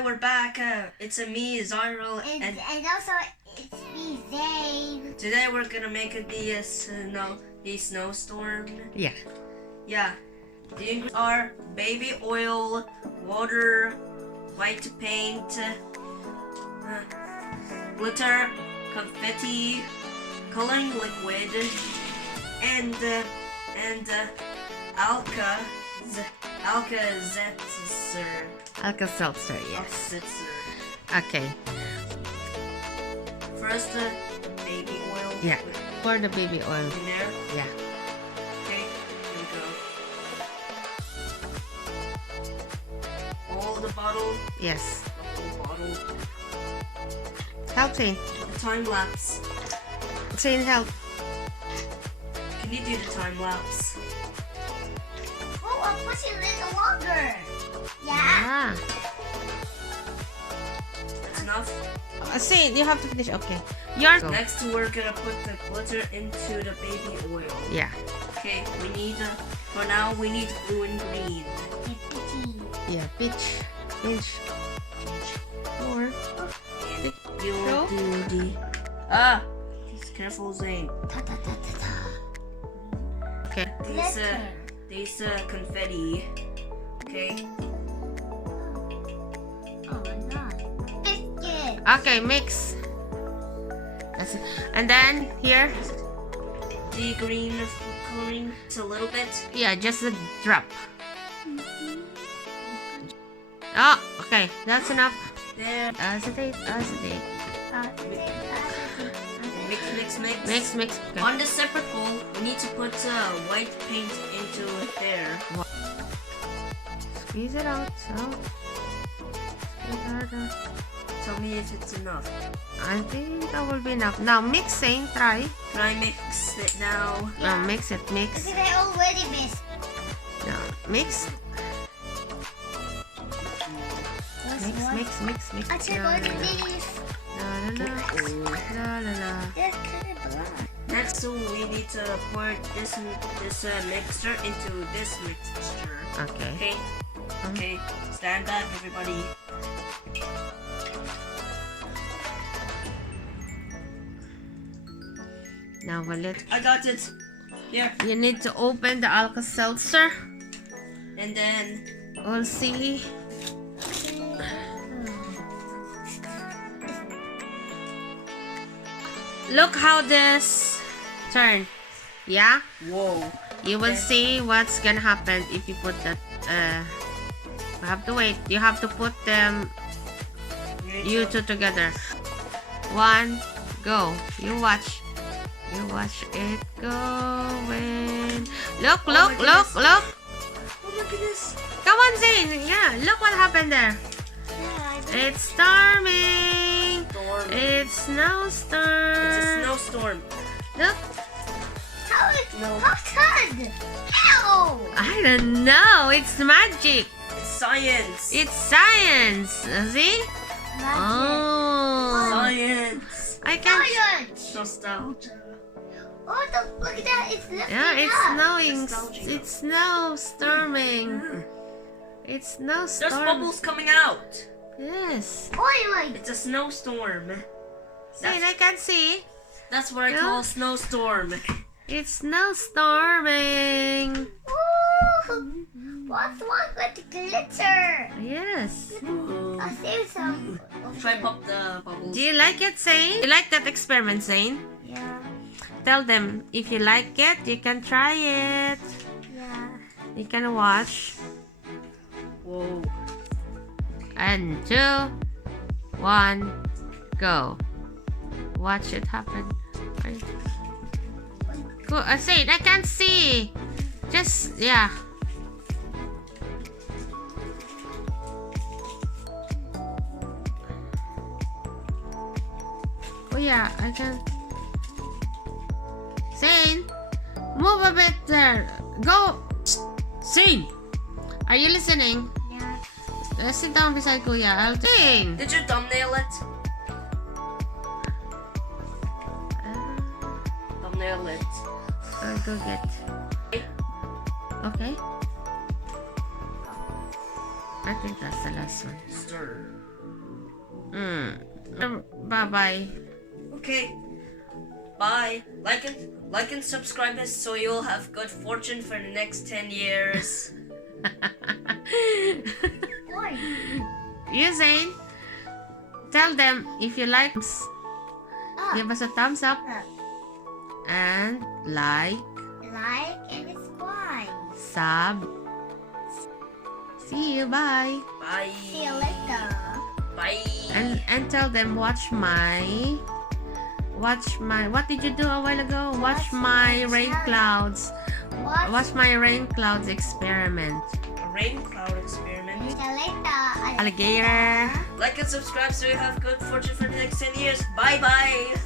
Hi, we're back. It's me, Zyril, And also, it's me, Zane. today we're gonna make the snowstorm. Yeah. Yeah. The ingredients are baby oil, water, white paint, glitter, confetti, coloring liquid, and Alka-Seltzer, yes. Okay. First, baby oil. Yeah. Pour the baby oil. In there. Yeah. Okay, here we go. All the bottle. Yes. The whole bottle. Help, Zane. The time lapse. Zane, help. Can you do the time lapse? Oh, I'm pushing a little longer. Yeah. Ah. That's enough. Zane, you have to finish. Okay. Yours. Next, we're gonna put the glitter into the baby oil. Yeah. Okay, we need, for now, we need blue and green. Yeah. Peach. Pour. And you'll Go. do the, careful, Zane. Okay. These confetti. Okay. Oh my god. Biscuit. Okay, mix. That's it. And then here. The green food coloring, just a little bit. Yeah, just a drop. Oh, okay. That's enough. There. Acetate. Mix. Mix. Okay. On the separate bowl, we need to put white paint into it there. Squeeze it out. So. Squeeze harder. Tell me if it's enough. I think that will be enough. Now mixing. Try. Try mix it now. Now mix it. I think I already missed. Now mix. Mix. Actually, La, I'm going to this. la, la. That's kind of black. Next, we need to pour this mixture into this mixture. Okay. Okay. Stand back, everybody. Now let. I got it. Here. You need to open the Alka-Seltzer. And then All see. Look how this turn. Yeah? whoa. You will Okay. see what's gonna happen if you put that. You have to wait. You have to put them, you two together. 1, go. You watch. You watch it going. Look. Oh my goodness. Look. Oh my goodness. Come on, Zane. Yeah, look what happened there. Yeah, It's storming. Storm. It's snowstorm. It's a snowstorm. Look. No. How good? How? I don't know. It's magic. It's science. It's science. See? Oh. Science. I can. Science. Nostalgia. Oh, look at that. It's lifting Yeah, it's up. snowing. Nostalgia. It's snowstorming. It's There's snowstorm. bubbles coming out. Yes. Boiling. It's a snowstorm. See, I can see. That's what I Yeah. call snowstorm. It's snowstorming. Ooh. What's one with the glitter? Yes. I'll save some. Try pop the bubbles. Do you like it, Zane? You like that experiment, Zane? Yeah. Tell them if you like it, you can try it. Yeah. You can watch. Whoa. And 2, 1, go. Watch it happen. Cool. Zane, I can't see. Just, yeah. Oh yeah, I can. Zane, move a bit there. Go. Zane, are you listening? Yeah. Sit down beside Kuya. Zane. Did you thumbnail it? Thumbnail it. I'll go get. Okay. I think that's the last one. Stir. Bye-bye. Okay. Bye. Like and subscribe us so you'll have good fortune for the next 10 years. Why? You, Zane, tell them if you like, Up. give us a thumbs up Up. and like, And subscribe. sub. See you, bye. Bye. See you later. Bye. And tell them watch my what did you do a while ago? Watch my rain clouds. Watch my rain clouds experiment. A rain cloud experiment. See you later. Alligator. Like and subscribe so you have good fortune for the next 10 years. Bye bye.